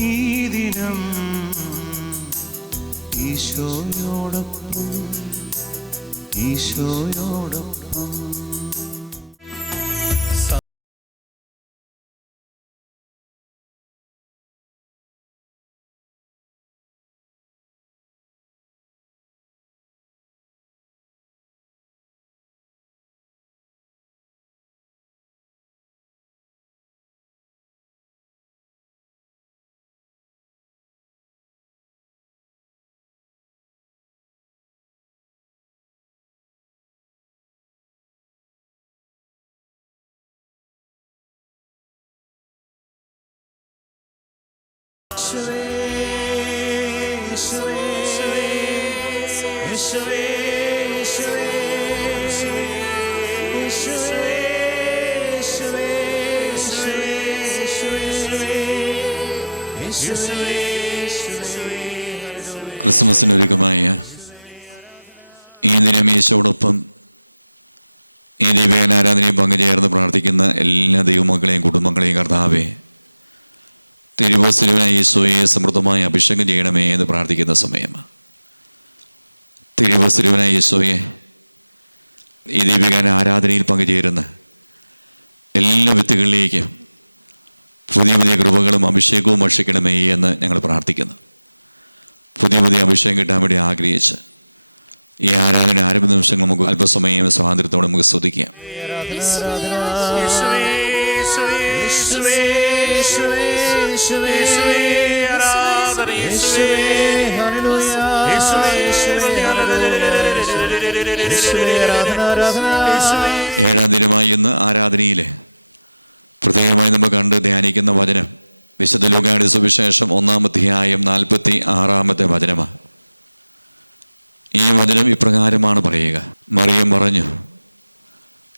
ഈ ദിനം ഈശോയോടൊപ്പം ഈശോയോടൊപ്പം. ഒരുക്കമായ ഈ ദിനം ഈശോടൊപ്പം ഈ ദൈവീകാരാധനയും പങ്കുചേർന്ന് പ്രാർത്ഥിക്കുന്ന എല്ലാ ദൈവമക്കളെയും കുടുംബങ്ങളെയും കർത്താവെ തിരുവോസ്തുരുവനായ ഈശോയെ സമൃദ്ധമായി അഭിഷേകം ചെയ്യണമേ എന്ന് പ്രാർത്ഥിക്കുന്ന സമയം. തിരുവോസ്തുരുവനായ ഈശോയെ ഈ ദീപികാന ആരാധനയിൽ പങ്കുചേരുന്ന എല്ലാ വ്യക്തികളിലേക്കും പുതിയ പുതിയ കൃപകളും അഭിഷേകവും ഭക്ഷിക്കണമേ എന്ന് ഞങ്ങൾ പ്രാർത്ഥിക്കുന്നു. പുതിയ പുതിയ അഭിഷേകം കിട്ടാൻ വേണ്ടി ആഗ്രഹിച്ച് ഈ ആരാധന ആരംഭ നിമിഷങ്ങൾ നമുക്ക് അല്പസമയം സ്വാതന്ത്ര്യത്തോടെ നമുക്ക് സ്തുതിക്കാം ഏഴാം ദിനമായി ഇന്ന് ആരാധനയിലെ പ്രത്യേകമായി നമ്മൾ കണ്ട് ധ്യാനിക്കുന്ന വചനം. വിശുദ്ധ ലോകാടി സുവിശേഷം ഒന്നാം അധ്യായം നാൽപ്പത്തി ആറാമത്തെ വചനമാണ് ഈ വചനം ഇപ്രകാരമാണ് പറയുക. മറിയം പറഞ്ഞു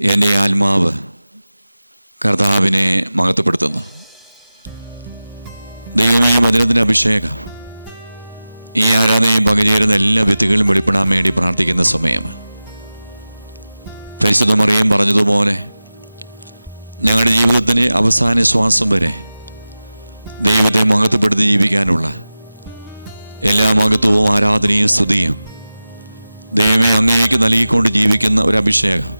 എന്റെ ആത്മാവ് കർത്താവിനെ മഹത്വപ്പെടുത്തുന്നു. ദൈവം ഈ വചനത്തിന്റെ അഭിഷേകം ഈ ആരാധനയും പങ്കുചേരുന്ന എല്ലാ വ്യക്തികളും വെളിപ്പെടാൻ വേണ്ടി പ്രാർത്ഥിക്കുന്ന സമയം. പരിശുദ്ധമറിയും പറഞ്ഞതുപോലെ ഞങ്ങളുടെ ജീവിതത്തിന്റെ അവസാന ശ്വാസം വരെ ദൈവത്തെ മഹത്വപ്പെടുത്തി ജീവിക്കാനുള്ള എല്ലാ മഹത്വവും ആരാധനയും സ്തുതിയും ദൈവമേ അങ്ങേക്ക് നൽകിക്കൊണ്ട് ജീവിക്കുന്ന ഒരു അഭിഷേകം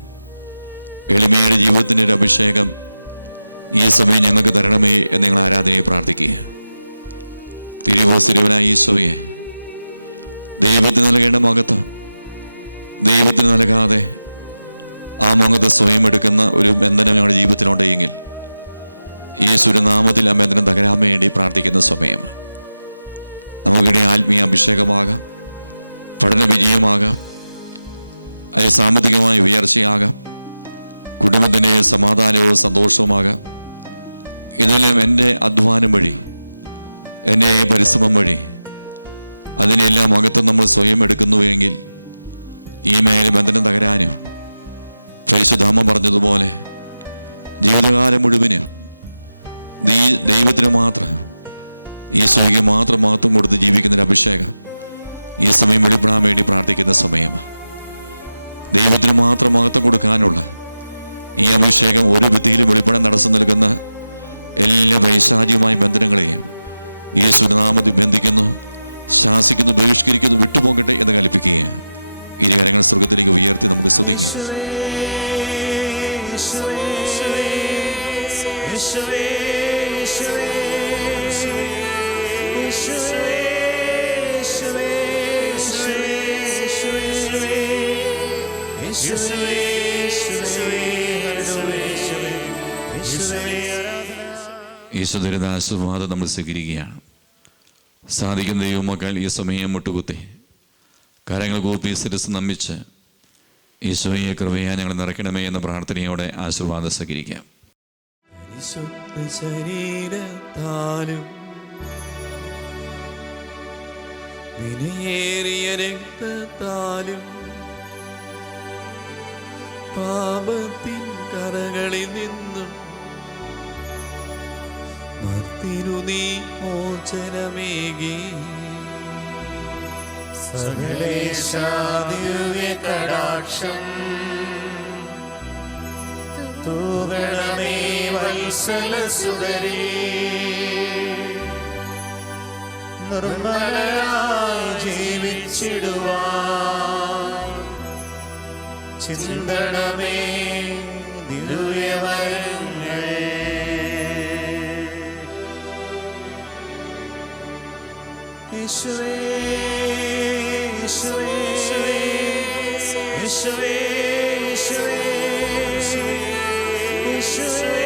എളിമയുടെ ജീവിതത്തിന്റെ ഒരു അഭിഷേകം ഈ സമയം ഞങ്ങൾക്ക് തരണമേ എന്ന് ഞങ്ങൾ ആരാധനയെ പ്രാർത്ഥിക്കുക തിരുവോസ്തിരുവനായ ഈശോയെ. ദൈവത്തിന് നൽകേണ്ട മുഖത്ത് ദൈവത്തിന് നൽകാതെ ആ മുഖത്ത് സ്വയം എടുക്കുന്ന ഒരു ബന്ധനം ഞങ്ങളുടെ ജീവിതത്തിലുണ്ടെങ്കിൽ യേശുവിന്റെ നാമത്തിൽ ആ ബന്ധനം തകരാൻ വേണ്ടി പ്രാർത്ഥിക്കുന്ന സമയം. നമുക്കിടെ ആത്മീയ അഭിഷേകമാകാം. പഠന വിജയമാകാം. അതിന് സാമ്പത്തികമായ ഉയർച്ചയാകാം. കുടുംബത്തിന്റെ സമാധാനവും സന്തോഷവുമാകാം. ഇതെല്ലാം എന്റെ അധ്വാനം വഴി എന്റെ പരിശ്രമം വഴി അതിനെല്ലാം അകത്തും നമ്മൾ സ്വയം എടുക്കുന്നുവെങ്കിൽ ഈ മേലെ ബന്ധനം തകരാനും പരിശുദ്ധാമ പറഞ്ഞതുപോലെ ജീവിതകാലം മുഴുവൻ ദൈവത്തിന് മാത്രം ഈശോയ്ക്ക് മാത്രം മാത്രം കൊടുത്ത് ജീവിക്കുന്നൊരു അഭിഷേകം ഈ സമയം വെളിപ്പെടാൻ വേണ്ടി പ്രാർത്ഥിക്കുന്ന സമയം ദൈവത്തിന് മാത്രം മഹത്വം കൊടുക്കാനുള്ള ഈ അഭിഷേകം ഒരു ഭിത്തിയിലും വെളിപ്പെടാൻ തടസ്സം നൽകുന്ന എല്ലാ വൈശാചികമായ ബന്ധനങ്ങളെയും യേശുവിന്റെ നാമത്തിൽ ബന്ധിക്കുന്നു ശാസിക്കുന്നു ബഹിഷ്കരിക്കുന്നു വിട്ടുപോകട്ടെ എന്ന് കൽപ്പിക്കുകയാണ്. ഇരു കരങ്ങൾ സ്വർഗത്തിലേക്ക് ഉയർത്തി നമുക്ക് സ്തുതിക്കാം. ഈശ്വരയുടെ ആശീർവാദം നമ്മൾ സ്വീകരിക്കുകയാണ്. സാധിക്കുന്ന ദൈവമക്കൾ ഈ സമയം മുട്ടുകുത്തി. കരങ്ങൾ കൂപ്പി സിരസ് നമ്മിച്ച് ഈശോയെ കൃപയാ ഞങ്ങൾ നിറയ്ക്കണമേ എന്ന പ്രാർത്ഥനയോടെ ആശീർവാദം സ്വീകരിക്കാം ശരീരത്താലും പാപത്തിൻ കരകളിൽ നിന്നും തിരുനീ മോചനമേകി. സകലേശാദിവ്യകടാക്ഷം. തൂകണമേ വത്സലസുതരീ. നിർമ്മലരായി ജീവിച്ചിടുവാ ചിന്തണമേ ദിവ്യവരങ്ങൾ യേശുവേ യേശുവേ യേശുവേ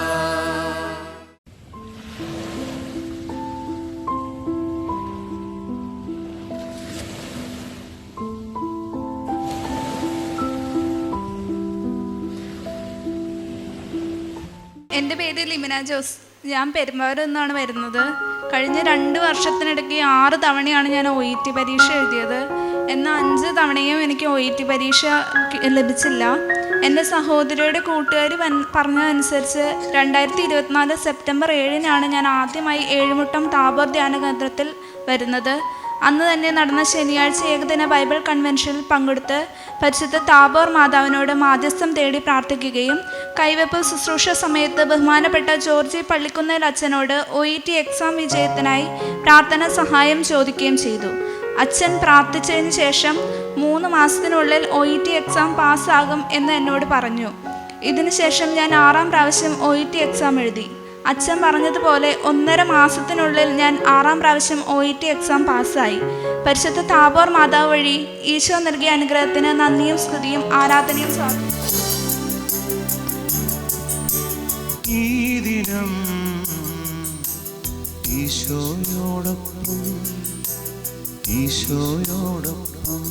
എന്റെ പേര് ലിമിന ജോസ്. ഞാൻ പെരുമ്പാവൂരിൽ നിന്നാണ് വരുന്നത്. കഴിഞ്ഞ രണ്ട് വർഷത്തിനിടയ്ക്ക് ആറ് തവണയാണ് ഞാൻ ഒ ഇ ടി പരീക്ഷ എഴുതിയത്. എന്നാൽ അഞ്ച് തവണയും എനിക്ക് ഒ ഇ ടി പരീക്ഷ ലഭിച്ചില്ല. എന്റെ സഹോദരിയുടെ കൂട്ടുകാർ വൻ പറഞ്ഞതനുസരിച്ച് രണ്ടായിരത്തി ഇരുപത്തിനാല് സെപ്റ്റംബർ ഏഴിനാണ് ഞാൻ ആദ്യമായി ഏഴുമുട്ടം താബോർ ധ്യാന കേന്ദ്രത്തിൽ വരുന്നത്. അന്ന് തന്നെ നടന്ന ശനിയാഴ്ച ഏകദിന ബൈബിൾ കൺവെൻഷനിൽ പങ്കെടുത്ത് പരിശുദ്ധ താബോർ മാതാവിനോട് മാധ്യസ്ഥം തേടി പ്രാർത്ഥിക്കുകയും കൈവെപ്പ് ശുശ്രൂഷ സമയത്ത് ബഹുമാനപ്പെട്ട ജോർജി പള്ളിക്കുന്നേൽ അച്ഛനോട് ഒ ഇ ടി എക്സാം വിജയത്തിനായി പ്രാർത്ഥന സഹായം ചോദിക്കുകയും ചെയ്തു. അച്ഛൻ പ്രാർത്ഥിച്ചതിന് ശേഷം മൂന്ന് മാസത്തിനുള്ളിൽ ഒ ഇ ടി എക്സാം പാസ്സാകും എന്ന് എന്നോട് പറഞ്ഞു. ഇതിനുശേഷം ഞാൻ ആറാം പ്രാവശ്യം ഒ ഇ ടി എക്സാം എഴുതി. അച്ഛൻ പറഞ്ഞതുപോലെ ഒന്നര മാസത്തിനുള്ളിൽ ഞാൻ ആറാം പ്രാവശ്യം ഒ ഇ ടി എക്സാം പാസ്സായി. പരിശുദ്ധ താബോർ മാതാവ് വഴി ഈശോ നൽകിയ അനുഗ്രഹത്തിന് നന്ദിയും സ്തുതിയും ആരാധനയും ഈ ദിനം ഈശോയോടൊപ്പം ഈശോയോടൊപ്പം.